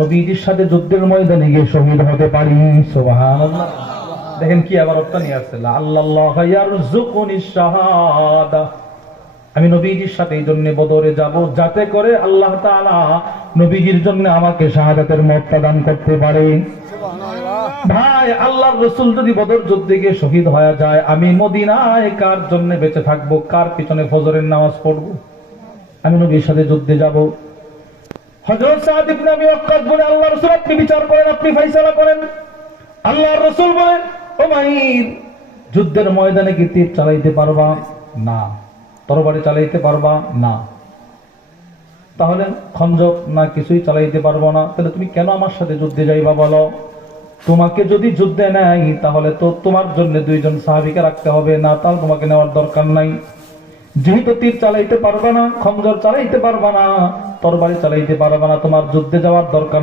নবীজির সাথে যুদ্ধের ময়দানে গিয়ে শহীদ হতে পারি। সুবহানাল্লাহ। দেখেন কি আবার অর্থ নিয়ে আসছে, আল্লাহ ইয়ারযুকুনি শাহাদা। আমি নবীজির সাথে এই জন্য বদরে যাব যাতে করে আল্লাহ তাআলা নবীজির জন্য আমাকে শাহাদাতের মর্যাদা দান করতে পারে। ভাই, আল্লাহর রাসূল যদি বদর যুদ্ধে গিয়ে শহীদ হয়ে যায়, আমি মদিনায় কার জন্য বেঁচে থাকবো? কার পিছনে ফজরের নামাজ পড়বো? আমি নবীর সাথে যুদ্ধে যাব। হযরত সাদ ইবনে আবি ওয়াক্কাস বলে, আল্লাহর রাসূল আপনি বিচার করেন, আপনি ফয়সালা করেন। আল্লাহর রাসূল বলেন, উমাইর যুদ্ধের ময়দানে কি তীর চালাইতে পারবা? না। তরবারি চালাইতে পারবা? না। তাহলে খঞ্জক না কিছুই চালাইতে পারবো না, তাহলে তুমি কেন আমার সাথে যুদ্ধে যাইবা বলো? তোমাকে যদি যুদ্ধে নেয় তাহলে তো তোমার জন্য দুইজন সাহাবীকে রাখতে হবে, না তাহলে তোমাকে নেওয়ার দরকার নাই। যেহেতু তীর চালাইতে পারবা না, খঞ্জর চালাইতে পারবা না, তরবারি চালাইতে পারবা না, তোমার যুদ্ধে যাওয়ার দরকার